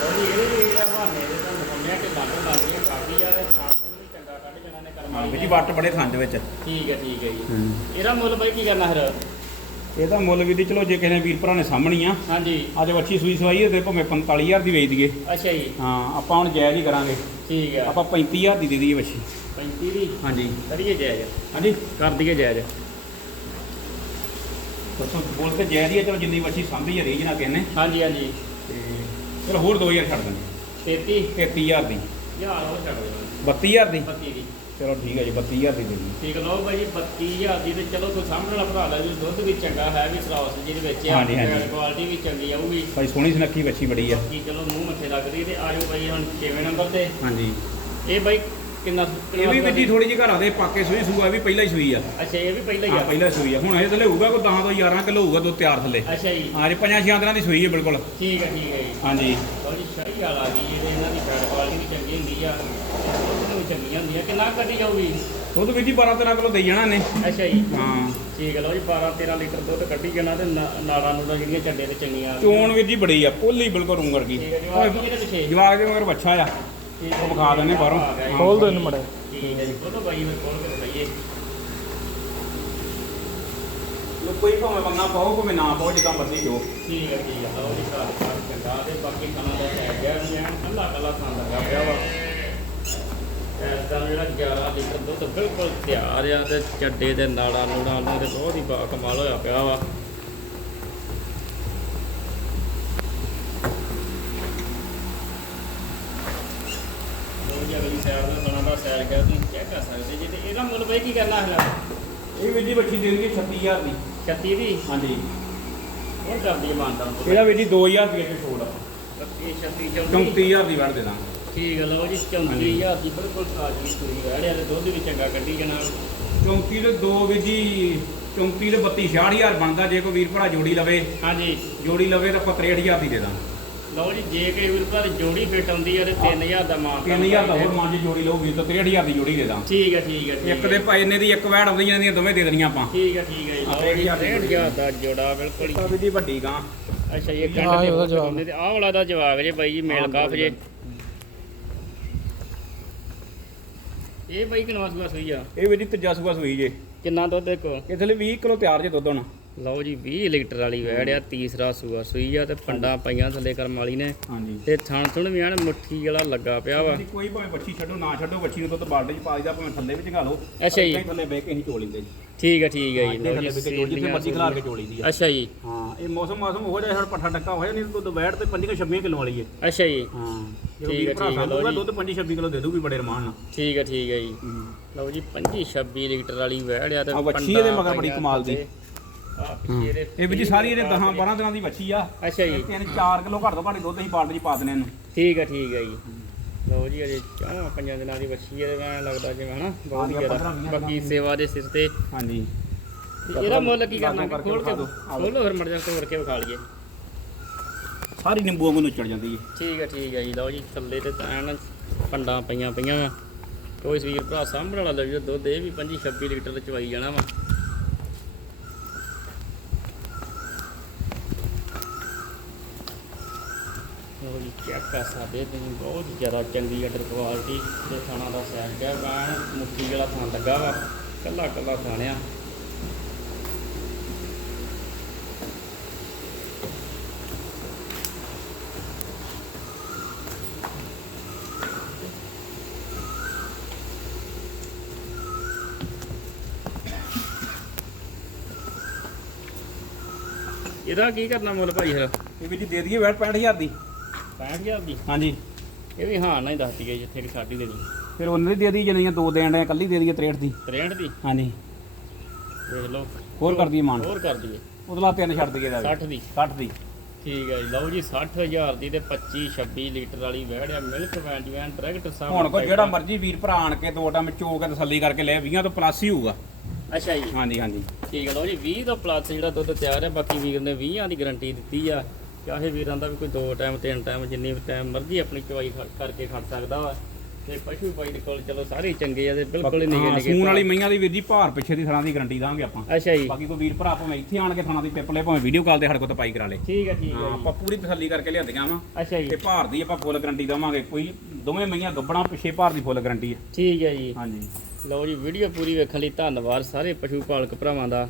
ਉਹ ਜੀ ਇਹ ਵੀ ਜਿਹੜਾ ਬਹਾਨੇ ਦੇ ਤੁਹਾਨੂੰ ਮੰਨਿਆ ਕਿ ਲੱਗ ਲੱਗ ਰਹੀਆਂ ਕਾਫੀ ਜ਼ਿਆਦਾ ਖਾਣ ਨੂੰ ਵੀ ਚੰਗਾ ਕੱਢ ਜਾਣਾ ਨੇ ਕਰਮ
ਹਾਂ
ਵਾਲੀ
ਵੀਰ ਜੀ
ਨੇ।
ਵੱਟ ਬੜੇ ਥੰਦ ਵਿੱਚ।
ਠੀਕ ਹੈ ਠੀਕ ਹੈ ਜੀ। ਇਹਦਾ ਮੁੱਲ ਬਾਈ ਕੀ ਕਰਨਾ ਫਿਰ?
ਇਹਦਾ ਮੁੱਲ ਵੀ ਦੀ ਚਲੋ ਜੇ ਕਿਸੇ ਨੇ ਵੀਰ ਭਰਾ ਨੇ ਸਾਹਮਣੀ ਆ
ਹਾਂਜੀ।
ਅੱਜ ਵੱਛੀ ਸੂਈ ਸਵਾਈ ਤੇ ਭਾਵੇਂ 45000 ਦੀ ਵੇਚ ਦਈਏ।
ਅੱਛਾ ਜੀ।
ਹਾਂ ਆਪਾਂ ਹੁਣ ਜਾਇਜ਼ ਹੀ ਕਰਾਂਗੇ।
ਠੀਕ ਹੈ
ਆਪਾਂ 35000 ਦੀ ਦੇ ਦਈਏ ਵੱਛੀ।
35 ਦੀ
ਹਾਂਜੀ।
ਕਰੀਏ ਜਾਇਜ਼?
ਹਾਂਜੀ।
ਕਰ ਦਈਏ ਜਾਇਜ਼।
ਦੱਸੋ ਬੋਲ ਕੇ ਜਾਇਜ਼ ਹੀ ਆ, ਚਲੋ ਜਿੰਨੀ ਵੱਛੀ ਸਾਂਭੀ ਆ ਰੀਜ ਨਾ। ਕਹਿੰਨੇ
ਹਾਂਜੀ ਹਾਂਜੀ।
ਤੇ ਚਲੋ ਹੋਰ 2000 ਛੱਡ ਦਿੰਦੇ।
33
33000 ਦੀ।
ਯਾਰ ਉਹ ਛੱਡ ਦਿਓ।
32000 ਦੀ?
32 ਦੀ।
ਚਲੋ ਠੀਕ ਹੈ ਜੀ 32000 ਦੀ ਦੇ ਦਈਏ
ਠੀਕ ਲਓ ਬਾਈ ਜੀ 32000 ਦੀ ਤੇ ਚਲੋ ਕੋਈ ਸਾਹਮਣੇ ਵਾਲਾ ਭਰਾ ਲੈ ਜੀ ਦੁੱਧ ਵੀ ਚੰਗਾ ਹੈ ਵੀ ਸਰਾਸ ਜਿਹਦੇ ਵਿੱਚ ਆ
ਹਾਂਜੀ, ਹਾਂਜੀ।
ਕੁਆਲਿਟੀ ਵੀ ਚੰਗੀ ਆਊਗੀ।
ਭਾਈ ਸੋਹਣੀ ਸੁਨੱਖੀ ਵੱਛੀ ਬੜੀ ਆ
ਕੀ ਚਲੋ ਮੂੰਹ ਮੱਥੇ ਲੱਗਦੀ ਤੇ ਆਜੋ ਬਾਈ ਹੁਣ 6ਵੇਂ ਨੰਬਰ ਤੇ।
ਹਾਂਜੀ।
ਇਹ ਬਾਈ ਕਿੰਨਾ
ਇਹ ਵੀ ਵਿੱਜੀ ਥੋੜੀ ਜਿਹੀ ਘਰਾਂ ਦੇ ਪਾਕੇ ਸੂਈ ਸੂਆ ਵੀ ਪਹਿਲਾਂ ਹੀ ਸੂਈ ਆ।
ਅੱਛਾ ਇਹ ਵੀ ਪਹਿਲਾਂ ਹੀ
ਹਾਂ
ਆ।
ਪਹਿਲਾਂ ਸੂਈ ਆ। ਹੁਣ ਇਹ ਥੱਲੇ ਹੋਊਗਾ ਕੋਈ 10 ਤੋਂ 11 ਕਿਲੋ ਹੋਊਗਾ ਦੁੱਧ ਤਿਆਰ ਥੱਲੇ।
ਅੱਛਾ ਜੀ।
ਹਾਂ ਜੀ ਪੰਜਾਂ ਛਿਆਂ ਦਿਨਾਂ ਦੀ ਸੂਈ ਹੈ ਬਿਲਕੁਲ।
ਠੀਕ ਹੈ ਠੀਕ ਹੈ ਜੀ।
ਹਾਂਜੀ।
ਲਓ ਜੀ ਸ਼ਾਹੀ ਵਾਲਾ ਆ ਗਈ ਜਿਹਦੇ ਇਹਨਾਂ ਦੀ ਫੈਟ ਕੁਆਲਿਟੀ ਵੀ ਚੰਗੀ ਹੁੰਦੀ ਆ। ਦੁੱਧ ਵੀ ਚੰਗੀਆਂ ਹੁੰਦੀਆਂ। ਕਿੰਨਾ ਕੁ ਕੱਢੀ ਜਾਊਗੀ?
ਦੁੱਧ ਵੀ ਜੀ 12 13 ਕਿਲੋ ਦੇਈ ਜਾਣਾ ਨੇ
ਅੱਛਾ ਜੀ।
ਹਾਂ।
ਠੀਕ ਹੈ ਲਓ ਜੀ 12 13 ਲੀਟਰ ਦੁੱਧ ਕੱਢੀ ਜਾਣਾ ਤੇ ਨਾੜਾਂ ਨੂੜਾਂ ਜਿਹੜੀਆਂ ਚੱਡੇ ਤੇ ਚੰਗੀਆਂ ਆ
ਚੋਣ ਵੀ ਜੀ ਬੜੀ ਆ ਪੋਲੀ ਬਿਲਕੁਲ ਉਂਗਰ ਗਈ
ਠੀਕ ਹੈ ਜੀ ਆਹ ਕੀ ਇਹਦੇ ਪਿੱਛੇ।
ਜਵਾਗ ਦੇ ਮਗਰ ਬੱਚਾ ਆ। ਉਹ ਵਿਖਾ ਦਿੰਦੇ ਬਾਹਰੋਂ।
ਖੋਲ ਦੋ ਇਹਨੂੰ ਮੜਾ
ਠੀਕ ਹੈ ਜੀ ਖੋਲੋ ਬਾਈ ਫਿਰ ਖੋਲ ਕੇ ਦਿਖਾਈਏ।
ਲੋ ਕੋਈ ਭਾਵੇਂ ਬੰਨਾ ਪਾਓ ਭਾਵੇਂ ਨਾ ਪਾਓ ਜਿੱਦਾਂ ਮਰਜ਼ੀ ਜੋ
ਠੀਕ ਹੈ ਠੀਕ ਹੈ ਲਓ ਜੀ ਘਰ ਘਰ ਚੰਗਾ ਤੇ ਬਾਕੀ ਖਾਣਾ ਦਾ ਹੈ ਗਿਆ ਨਹੀਂ ਐਨ ਕੱਲਾ ਕੱਲਾ ਖਾਣ ਲੱਗਾ ਪਿਆ ਵਾ। ਇਸ ਦਾ ਜਿਹੜਾ 11 ਲੀਟਰ ਦੁੱਧ ਬਿਲਕੁਲ ਤਿਆਰ ਆ ਤੇ ਚੱਡੇ ਦੇ ਨਾੜਾ ਨੂੜਾਂ ਨੂੰ ਤੇ ਬਹੁਤ ਹੀ ਬਾ ਕਮਾਲ ਹੋਇਆ ਪਿਆ ਵਾ ਲਓ ਜੀ ਅਗਲੀ ਸਾਈਡ ਸੈਰ ਗਿਆ ਤੁਸੀਂ ਚੈੱਕ ਕਰ ਸਕਦੇ ਜੀ ਤੇ ਇਹਦਾ ਮੁੱਲ ਬਈ ਕੀ ਕਰਨਾ ਹੈ
ਇਹ ਵੀ ਜੀ ਬੱਚੀ ਦੇ ਦੇਣਗੇ 36000 ਦੀ।
36 ਦੀ?
ਹਾਂਜੀ।
ਹੁਣ ਕਰਦੀ ਹੈ ਮਾਨਤਾ ਨੂੰ
ਇਹਦਾ ਵੀ ਜੀ 2000 ਦੀ ਛੋੜ
36 36 34
34000 ਦੀ ਵੜ ਦੇ ਦਾਂ
ਠੀਕ ਹੈ ਲਓ ਜੀ 34000 ਦੀ ਬਿਲਕੁਲ ਤਾਜ਼ੀ ਸੂਈ ਵੜਿਆ ਤੇ ਦੁੱਧ ਵੀ ਚੰਗਾ ਕੱਢੀ ਜਾਣਾ
34 ਦੇ 2 ਵੀ ਜੀ 34 ਦੇ 32 66000 ਬਣਦਾ। ਜੇ ਕੋਈ ਵੀਰ ਭਰਾ ਜੋੜੀ ਲਵੇ
ਹਾਂਜੀ।
ਜੋੜੀ ਲਵੇ ਤਾਂ ਆਪਾਂ 63000 ਦੀ ਦੇ ਦਾਂ
ਲਓ ਜੀ ਜੇ ਕੋਈ ਵੀਰ ਭਰ ਜੋੜੀ ਫਿੱਟ ਆਉਂਦੀ ਹੈ ਤੇ 3000 ਦਾ ਮਾਨ
3000 ਦਾ ਹੋਰ ਜੋੜੀ ਲਊਗੀ ਤਾਂ 63000 ਦੀ ਜੋੜੀ ਦੇ ਦਾਂ।
ਠੀਕ ਹੈ ਠੀਕ ਹੈ ਠੀਕ
ਇੱਕ। ਦੇ ਭਾਈ ਨੇ ਦੀ ਇੱਕ ਵੈੜ ਆਉਂਦੀ ਜਾਂਦੀਆਂ ਦੋਵੇਂ ਦੇ ਦੇਣੀਆਂ ਆਪਾਂ।
ਠੀਕ ਹੈ ਠੀਕ ਹੈ ਜੀ। ਲਓ ਜੀ 63000 ਦਾ ਜੋੜਾ। ਬਿਲਕੁਲ ਹੀ।
ਤਾਂ ਵੀ ਜੀ ਵੱਡੀ ਗਾਂ।
ਅੱਛਾ ਜੀ ਇੱਕ
ਹਾਂ,
ਘੰਟੇ
ਉਹਦਾ
ਦੇ
ਜਵਾਬ।
ਤੇ ਆਹ ਵਾਲਾ ਦਾ ਜਵਾਬ ਜੇ ਬਾਈ ਜੀ ਮੇਲ ਕਾਫ ਜੇ। ਇਹ ਬਾਈ ਕਿਨਵਾ ਸੁਆ ਸੂਈ ਆ?
ਇਹ ਵੀ ਜੀ ਤੀਜਾ ਸੂਆ ਸੂਈ ਜੇ।
ਕਿੰਨਾ ਦੁੱਧ ਦੇਖੋ
ਇਹ ਥਲੇ 20 ਕਿਲੋ ਤਿਆਰ ਜੇ ਦੁੱਧ ਹੁਣ।
ਲਓ ਜੀ 20 ਲੀਟਰ ਵਾਲੀ ਵੈੜ ਆ ਤੀਸਰਾ ਸੂਆ ਸੂਈ ਆ ਤੇ ਪੰਡਾਂ ਪਈਆਂ ਥੱਲੇ ਕਰਮ ਵਾਲੀ ਨੇ।
ਹਾਂਜੀ।
ਤੇ ਥਣ ਥੁਣ ਵੀ ਐਨ ਮੁੱਠੀ ਵਾਲਾ ਲੱਗਾ ਪਿਆ ਵਾ।
ਕੋਈ ਭਾਵੇਂ ਬੱਚੀ ਛੱਡੋ ਨਾ ਛੱਡੋ ਬੱਚੀ ਨੂੰ ਦੁੱਧ ਬਾਲਟੀ ਚ ਪਾ ਦਿਦਾ ਭਾਵੇਂ ਥੱਲੇ ਵਿੱਚ ਘਾ ਲਓ।
ਅੱਛਾ ਜੀ।
ਥੱਲੇ ਬਹਿ ਕੇ ਅਸੀਂ ਚੋ ਲੈਂਦੇ ਜੀ।
ਠੀਕ ਹੈ ਠੀਕ ਹੈ ਜੀ। ਲਓ
ਥੱਲੇ
ਜੀ
ਬਹਿ ਕੇ ਚੋਲ ਜਿੱਥੇ ਮਰਜ਼ੀ ਖਿਲਾਰ ਕੇ ਚੋਲੀ ਦੀ ਆ।
ਅੱਛਾ ਜੀ।
ਹਾਂ ਇਹ ਮੌਸਮ ਮਾਸਮ ਹੋ ਜਾਏ ਹਰ ਪੱਠਾ ਟੱਕਾ ਹੋਇਆ ਨਹੀਂ ਦੁੱਧ ਬੈਠ ਤੇ 5 26 ਕਿਲੋ ਵਾਲੀ ਹੈ
ਅੱਛਾ ਜੀ।
ਹਾਂ
ਠੀਕ ਹੈ, ਠੀਕ ਹੈ, ਲਓ ਜੀ।
ਦੁੱਧ 5 26 ਕਿਲੋ ਦੇ ਦੂਗੀ ਬੜੇ ਰਮਾਨ ਨਾਲ।
ਠੀਕ ਹੈ ਠੀਕ ਹੈ ਜੀ। ਲਓ ਜੀ 25 26 ਲੀਟਰ ਵਾਲੀ ਵਹਿੜ ਆ ਤੇ
ਵੱਛੀ
ਪੰਡਾਂ
ਇਹਦੇ ਮਗਰ ਬੜੀ ਕਮਾਲ ਦੀ। ਇਹ ਵੀ ਜੀ ਸਾਰੀ ਇਹਦੇ 10 12 ਦਿਨਾਂ ਦੀ ਬੱਚੀ ਆ।
ਅੱਛਾ ਜੀ।
ਤਿੰਨ 4 ਕਿਲੋ ਘੱਟ ਤੋਂ ਘੱਟ ਦੁੱਧ ਅਸੀਂ ਬਾਲਟੀ ਚ ਪਾ ਦਿੰਦੇ ਇਹਨੂੰ।
ਠੀਕ ਹੈ ਠੀਕ ਹੈ ਜੀ। ਲਓ ਜੀ ਅਜੇ ਚਾਹ ਪੰਜਾਂ ਦਿਨਾਂ ਦੀ ਵੱਛੀ ਹੈ ਐਂ ਲੱਗਦਾ ਜਿਵੇਂ ਹਨਾ ਬਹੁਤ ਜ਼ਿਆਦਾ। ਬਾਕੀ
ਦਿਨਾਂ।
ਸੇਵਾ ਦੇ ਸਿਰ ਤੇ।
ਹਾਂਜੀ।
ਇਹਦਾ ਮੁੱਲ ਕੀ ਕਰਨਾ? ਖੋਲ ਕੇ। ਖੋਲੋ ਫਿਰ ਮੜ ਜਾ ਤੋੜ ਕੇ ਵਿਖਾ ਲਈਏ।
ਸਾਰੀ ਨਿੰਬੂ ਵਾਂਗੂ ਨੁੱਚੜ ਜਾਂਦੀ ਹੈ
ਠੀਕ ਹੈ ਠੀਕ ਹੈ ਜੀ। ਲਓ ਜੀ ਥੱਲੇ ਤੇ ਐਨ ਪੰਡਾਂ ਪਈਆਂ ਪਈਆਂ। ਵਾ ਕੋਈ ਵੀਰ ਭਰਾ ਸਾਂਭਣ ਵਾਲਾ ਲੈ ਜਾਓ ਦੁੱਧ ਇਹ ਵੀ 25 26 ਲੀਟਰ ਚਵਾਈ ਜਾਣਾ ਵਾ। ਲਓ ਚੈੱਕ ਕਰ ਸਕਦੇ ਤੁਸੀਂ, ਬਹੁਤ ਜ਼ਿਆਦਾ ਚੰਗੀ ਅਡਰ ਕੁਆਲਿਟੀ ਤੇ ਥਾਣਾ ਦਾ ਸਾਈਜ਼ ਹੈ। ਬਾਣ ਮੁੱਠੀ ਵਾਲਾ ਥਾਂ ਲੱਗਾ ਵਾ, ਕੱਲਾ ਕੱਲਾ ਥਾਣਿਆ ਇਹਦਾ ਕੀ ਕਰਨਾ ਮੁੱਲ ਭਾਈ ਫਿਰ?
ਇਹ ਵੀ ਜੀ ਦੇ ਦਈਏ, ਵੈਟ 65000 ਦੀ।
65000 ਦੀ
ਹਾਂਜੀ।
ਇਹ ਵੀ ਹਾਂ ਨਾ ਹੀ ਦੱਸਦੀ ਗਈ ਜਿੱਥੇ ਕਿ ਸਾਡੀ ਦੇਣੀ
ਫਿਰ ਉਹਨਾਂ ਦੀ ਦੇ ਦਈਏ ਜਿਹੜੀਆਂ ਦੋ ਦੇਣ ਦੇ ਕੱਲੀ ਦੇ ਦਈਏ 63 ਦੀ।
63 ਦੀ?
ਹਾਂਜੀ।
ਦੇਖ ਲਓ।
ਹੋਰ ਕਰ ਦਈਏ ਮਾਨ।
ਹੋਰ ਕਰ ਦਈਏ।
ਉਹਦੇ ਤਿੰਨ ਛੱਡ ਦਈਏ ਦਾ
60 ਦੀ।
60 ਦੀ।
ਠੀਕ ਹੈ ਜੀ। ਲਓ ਜੀ 60000 ਦੀ ਤੇ 25 26 ਲੀਟਰ ਵਾਲੀ ਵਹਿੜਿਆ ਮਿਲਕ ਵੈਨ ਜਵੈਨ ਡਾਇਰੈਕਟ ਸਾਹ
ਹੁਣ ਕੋਈ ਜਿਹੜਾ ਮਰਜ਼ੀ ਵੀਰ ਭਰਾ ਆਣ ਕੇ ਦੋ ਟਾਈਮ ਚੋ ਕੇ ਤਸੱਲੀ ਕਰਕੇ ਲੈ 20 ਤੋਂ ਪਲੱਸ ਹੀ ਹੋਊਗਾ।
ਅੱਛਾ ਜੀ।
ਹਾਂਜੀ ਹਾਂਜੀ।
ਠੀਕ ਹੈ ਲਓ ਜੀ 20 ਤੋਂ ਪਲੱਸ ਜਿਹੜਾ ਦੁੱਧ ਤਿਆਰ ਹੈ ਬਾਕੀ ਵੀਰ ਨੇ 20 ਦੀ ਗਾਰੰਟੀ ਦਿੱਤੀ ਆ। ਚਾਹੇ ਵੀਰਾਂ ਦਾ ਵੀ ਕੋਈ ਦੋ ਟਾਈਮ ਤਿੰਨ ਟਾਈਮ ਜਿੰਨੀ ਵੀ ਟਾਈਮ ਮਰਜ਼ੀ ਆਪਣੀ ਚਵਾਈ ਕਰਕੇ ਖੜ ਸਕਦਾ ਵਾ। ਤੇ ਪਸ਼ੂ ਭਾਈ ਦੇ ਕੋਲ ਚਲੋ ਸਾਰੇ ਚੰਗੇ ਆ ਤੇ ਬਿਲਕੁਲ ਹੀ ਨਿਗੇ
ਸੂਣ ਵਾਲੀ ਮਈਆਂ ਦੀ ਵੀਰ ਜੀ ਭਾਰ ਪਿੱਛੇ ਦੀ ਥਣਾ ਦੀ ਗਾਰੰਟੀ ਦਾਂਗੇ ਆਪਾਂ।
ਅੱਛਾ ਜੀ।
ਬਾਕੀ ਕੋਈ ਵੀਰ ਭਰਾ ਭਾਵੇਂ ਇੱਥੇ ਆਣ ਕੇ ਥਣਾ ਦੀ ਪਿੱਪ ਲੈ ਭਾਵੇਂ ਵੀਡੀਓ ਕਾਲ ਤੇ ਸਾਡੇ ਕੋਲ ਤਪਾਈ ਕਰਾ ਲੇ।
ਠੀਕ ਹੈ ਠੀਕ ਹੈ
ਆਪਾਂ ਪੂਰੀ ਤਸੱਲੀ ਕਰਕੇ ਲਿਆਂਦੀਆਂ ਵਾ।
ਅੱਛਾ ਜੀ।
ਤੇ ਭਾਰ ਦੀ ਆਪਾਂ ਫੁੱਲ ਗਾਰੰਟੀ ਦਵਾਂਗੇ। ਕੋਈ ਦੋਵੇਂ ਮਈਆਂ ਗੱਬਣਾ ਪਿੱਛੇ ਭਾਰ ਦੀ ਫੁੱਲ ਗਾਰੰਟੀ ਹੈ
ਠੀਕ ਹੈ ਜੀ।
ਹਾਂਜੀ।
ਲਓ ਜੀ ਵੀਡੀਓ ਪੂਰੀ ਵੇਖਣ ਲਈ ਧੰਨਵਾਦ ਸਾਰੇ ਪਸ਼ੂ ਪਾਲਕ ਭਰਾਵਾਂ ਦਾ।